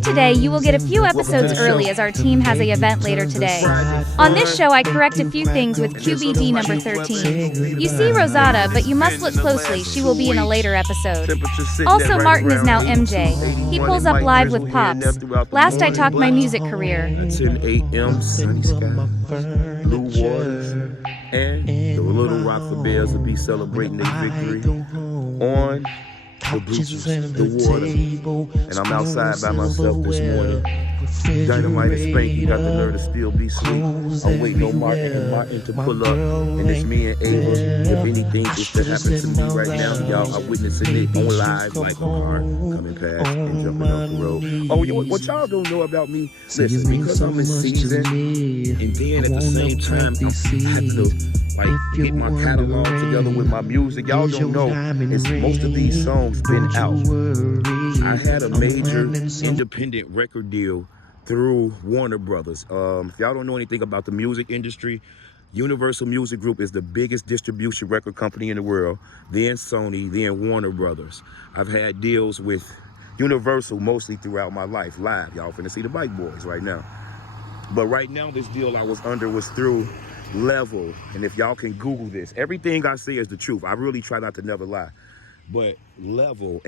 today, you will get a few episodes early as our team has an event later today. On this show, I correct a few things with QBD number 13. You see Rosada, but you must look closely, she will be in a later episode. Also, Martin is now MJ. He pulls up live with Pops. Last I talked my music career. 10 a.m. sunny sky, blue waters, and the Little Rockford Bears will be celebrating their victory on the beaches, the water. And I'm outside by myself this morning. Dynamite and Spanky got the nerve to still be asleep. I'm waiting on Martin to pull up, and it's me and Ava. If anything is to happen to me right now, y'all are witnessing it on live, like a car coming past and jumping off the road. Oh, what y'all don't know about me? Listen, because I'm in season, and then at the same time, I'm having to get my catalog together with my music. Y'all don't know, most of these songs been out. I had a major independent record deal through Warner Brothers. If y'all don't know anything about the music industry, Universal Music Group is the biggest distribution record company in the world, then Sony, then Warner Brothers. I've had deals with Universal mostly throughout my life, live. Y'all finna see the Bike Boys right now. But right now, this deal I was under was through Level. And if y'all can Google this, everything I say is the truth. I really try not to never lie. But Level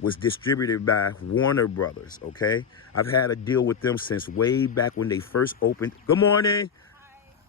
was distributed by Warner Brothers, okay? I've had a deal with them since way back when they first opened. Good morning.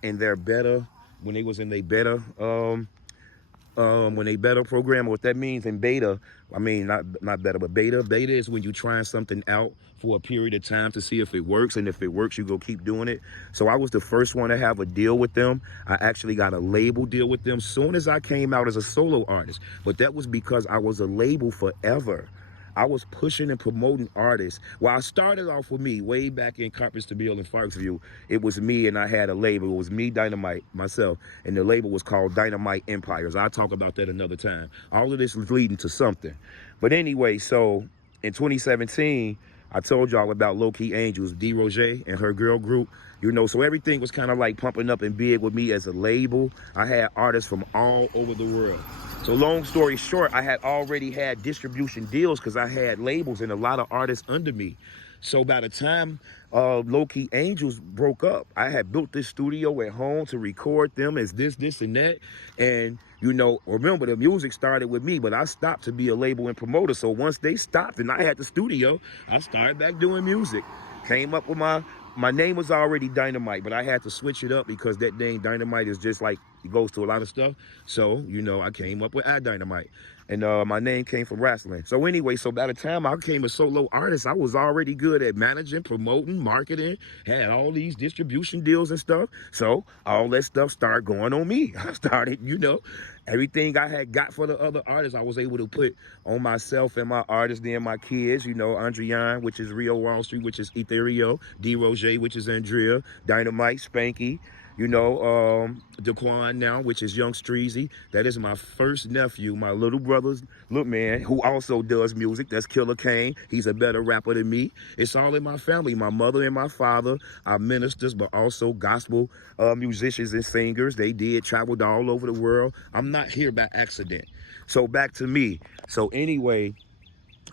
And they're better, when they was in their beta, when they beta program, what that means in beta, I mean, not beta, but beta. Beta is when you're trying something out for a period of time to see if it works, and if it works, you go keep doing it. So I was the first one to have a deal with them. I actually got a label deal with them soon as I came out as a solo artist, but that was because I was a label forever. I was pushing and promoting artists. Well, I started off with me way back in Carpentersville and Parksview. It was me, and I had a label. It was me, Dynamite, myself, and the label was called Dynamite Empires. I'll talk about that another time. All of this was leading to something. But anyway, so in 2017, I told y'all about Low Key Angels, D. Roger and her girl group. You know, so everything was kind of like pumping up and big with me as a label. I had artists from all over the world. So long story short, I had already had distribution deals because I had labels and a lot of artists under me. So by the time Low Key Angels broke up, I had built this studio at home to record them as this, and that. And, you know, remember, the music started with me, but I stopped to be a label and promoter. So once they stopped and I had the studio, I started back doing music. Came up with my name was already Dynamite, but I had to switch it up because that name Dynamite is just like, it goes to a lot of stuff. So, you know, I came up with iDynvmite. And my name came from wrestling. So anyway, so by the time I became a solo artist, I was already good at managing, promoting, marketing, had all these distribution deals and stuff. So all that stuff started going on me. I started, you know, everything I had got for the other artists, I was able to put on myself and my artists, then my kids, you know, Andrian, which is Rio Wall Street, which is Ethereal, D. Roger, which is Andrea, Dynamite, Spanky, you know, Daquan now, which is Young Streezy. That is my first nephew, my little brother's little man, who also does music. That's Killer Kane. He's a better rapper than me. It's all in my family. My mother and my father are ministers, but also gospel musicians and singers. They traveled all over the world. I'm not here by accident. So back to me. So anyway,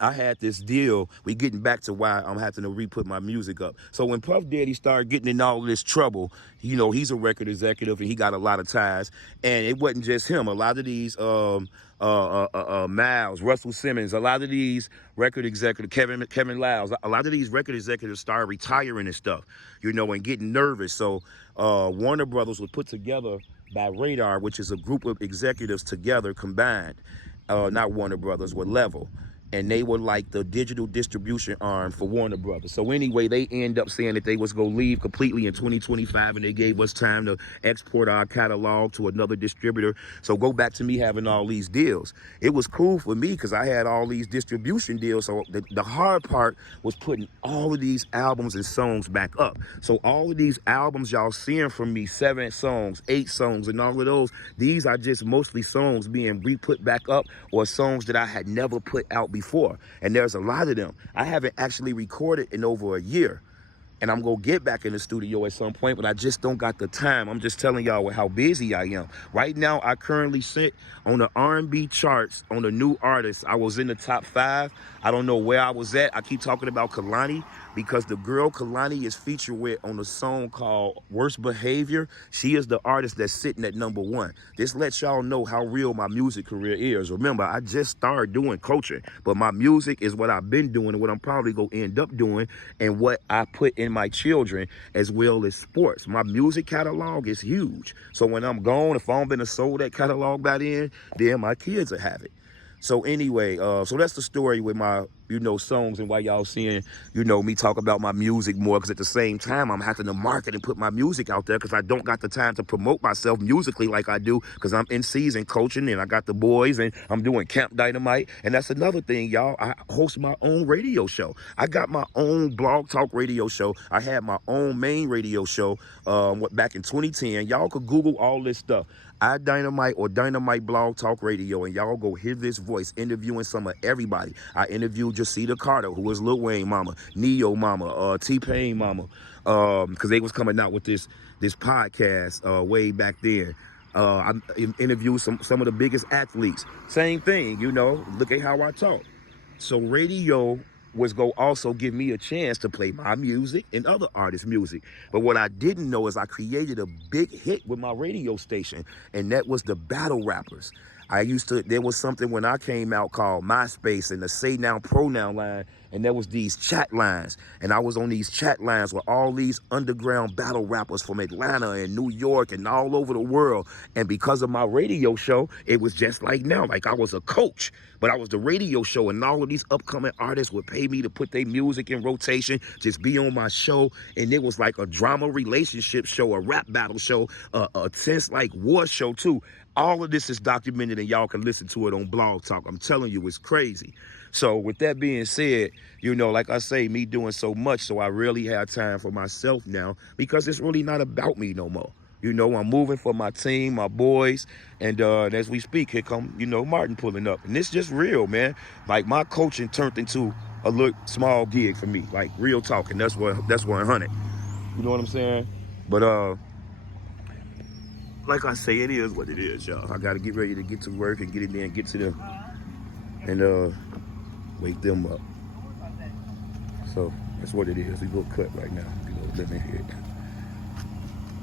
I had this deal. We getting back to why I'm having to re-put my music up. So when Puff Daddy started getting in all this trouble, you know, he's a record executive and he got a lot of ties. And it wasn't just him. A lot of these Miles, Russell Simmons, a lot of these record executives, Kevin Lyles, a lot of these record executives started retiring and stuff, you know, and getting nervous. So Warner Brothers was put together by Radar, which is a group of executives together combined. Not Warner Brothers, with Level. And they were like the digital distribution arm for Warner Brothers. So anyway, they end up saying that they was gonna leave completely in 2025, and they gave us time to export our catalog to another distributor. So go back to me having all these deals. It was cool for me because I had all these distribution deals. So the hard part was putting all of these albums and songs back up. So all of these albums y'all seeing from me, 7 songs, 8 songs, and all of those, these are just mostly songs being re-put back up or songs that I had never put out before. And there's a lot of them I haven't actually recorded in over a year. and I'm gonna get back in the studio at some point, but I just don't got the time. I'm just telling y'all how busy I am. Right now, I currently sit on the R&B charts on the new artists. I was in the top 5. I don't know where I was at. I keep talking about Kalani because the girl Kalani is featured with on a song called Worst Behavior. She is the artist that's sitting at number 1. This lets y'all know how real my music career is. Remember, I just started doing coaching, but my music is what I've been doing and what I'm probably gonna end up doing and what I put in my children as well as sports. My music catalog is huge. So when I'm gone, if I don't been sold that catalog by then my kids will have it. So anyway, so that's the story with my, songs and why y'all seeing, me talk about my music more, because at the same time, I'm having to market and put my music out there because I don't got the time to promote myself musically like I do, because I'm in season coaching and I got the boys and I'm doing Camp Dynamite. And that's another thing, y'all. I host my own radio show. I got my own blog talk radio show. I had my own main radio show back in 2010. Y'all could Google all this stuff. iDynvmite or Dynamite Blog Talk Radio, and y'all go hear this voice interviewing some of everybody. I interviewed Jacita Carter, who was Lil Wayne mama, Neo mama, T-Pain mama, because they was coming out with this podcast way back then. I interviewed some of the biggest athletes. Same thing, look at how I talk. So radio was go also give me a chance to play my music and other artists' music. But what I didn't know is I created a big hit with my radio station, and that was the battle rappers. There was something when I came out called MySpace and the Say Now Pronoun line, and there was these chat lines. And I was on these chat lines with all these underground battle rappers from Atlanta and New York and all over the world. And because of my radio show, it was just like now, like I was a coach, but I was the radio show, and all of these upcoming artists would pay me to put their music in rotation, just be on my show. And it was like a drama relationship show, a rap battle show, a tense like war show too. All of this is documented, and y'all can listen to it on Blog Talk. I'm telling you, it's crazy. So with that being said, like I say, me doing so much, so I really have time for myself now, because it's really not about me no more. I'm moving for my team, my boys, and as we speak, here come, Martin pulling up. And it's just real, man. Like, my coaching turned into a little small gig for me, like real talk, and that's 100. You know what I'm saying? But like I say, it is what it is, y'all. I got to get ready to get to work and get in there and get to them and wake them up. So that's what it is. We go cut right now. Let me hear it.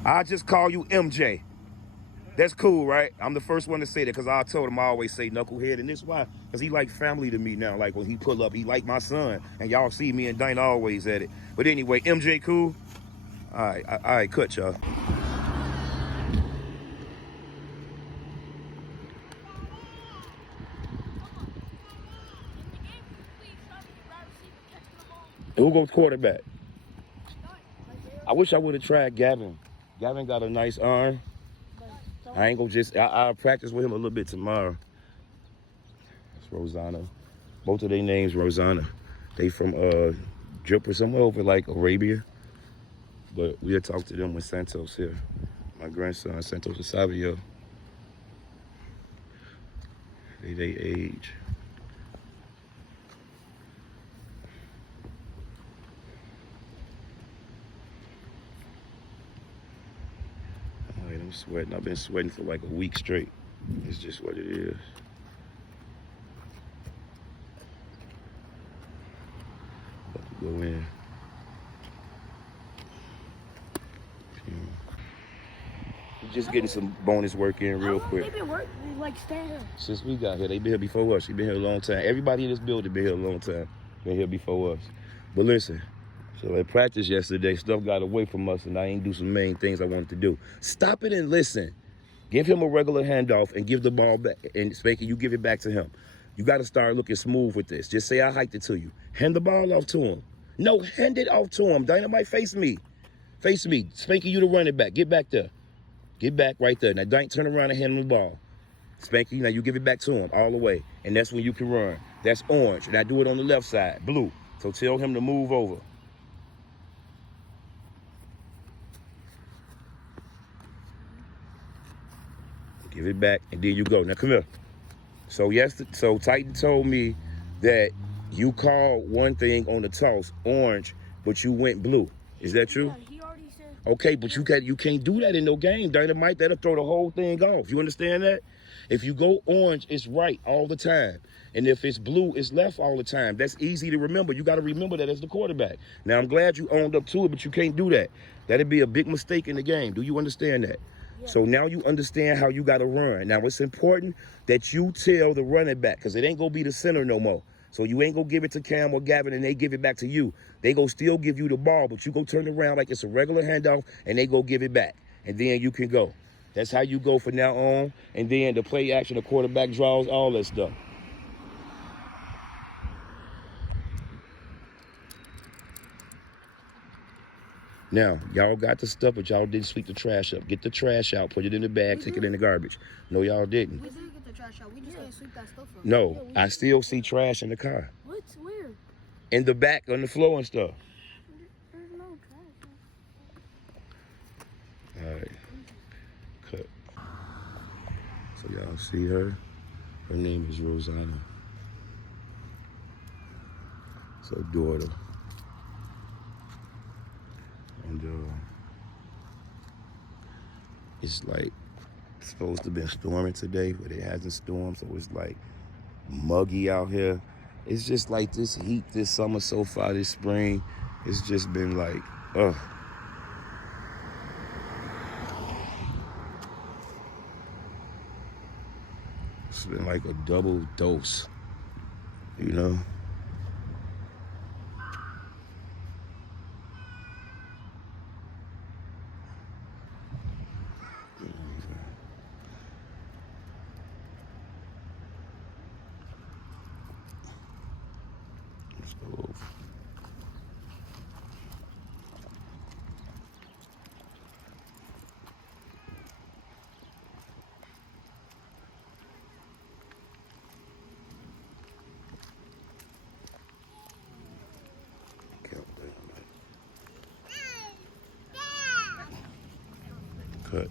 I just call you MJ. That's cool, right? I'm the first one to say that, because I told him I always say knucklehead, and this why, because he like family to me now. Like when he pull up, he like my son, and y'all see me and Dyna always at it. But anyway, MJ cool. All right, cut, y'all. Who goes quarterback? I wish I would have tried Gavin. Gavin got a nice arm. I ain't gonna I'll practice with him a little bit tomorrow. It's Rosanna. Both of their names Rosanna. They from Drip or somewhere over like Arabia. But we'll talk to them with Santos here. My grandson, Santos Savio. They age. I'm sweating. I've been sweating for like a week straight. It's just what it is. About to go in. Just getting some bonus work in real quick. They've been working, like, staying here. Since we got here, they been here before us. They been here a long time. Everybody in this building been here a long time. Been here before us. But listen. So at practice yesterday, stuff got away from us, and I ain't do some main things I wanted to do. Stop it and listen. Give him a regular handoff and give the ball back. And Spanky, you give it back to him. You got to start looking smooth with this. Just say I hiked it to you. Hand the ball off to him. No, hand it off to him. Dynamite, face me. Face me. Spanky, you the running back. Get back there. Get back right there. Now, Dynamite, turn around and hand him the ball. Spanky, now you give it back to him all the way. And that's when you can run. That's orange. And I do it on the left side, blue. So tell him to move over. Give it back, and then you go. Now, come here. So Titan told me that you called one thing on the toss, orange, but you went blue. Is that true? Yeah, he already said. Okay, but you can't do that in no game, Dynamite. That'll throw the whole thing off. You understand that? If you go orange, it's right all the time. And if it's blue, it's left all the time. That's easy to remember. You got to remember that as the quarterback. Now, I'm glad you owned up to it, but you can't do that. That'd be a big mistake in the game. Do you understand that? Yeah. So now you understand how you got to run. Now, it's important that you tell the running back, because it ain't going to be the center no more. So you ain't going to give it to Cam or Gavin and they give it back to you. They go still give you the ball, but you go turn it around like it's a regular handoff and they go give it back. And then you can go. That's how you go from now on. And then the play action, the quarterback draws, all that stuff. Now, y'all got the stuff, but y'all didn't sweep the trash up. Get the trash out, put it in the bag, take it in the garbage. No, y'all didn't. We did get the trash out. We just didn't sweep that stuff up. No, I still see trash in the car. What? Where? In the back, on the floor and stuff. There's no trash. All right. Cut. So y'all see her? Her name is Rosanna. It's her daughter. And it's like supposed to be storming today, but it hasn't stormed, so it's like muggy out here. It's just like this heat this summer so far, this spring. It's just been like, ugh. It's been like a double dose, you know? Let's go over. Cut.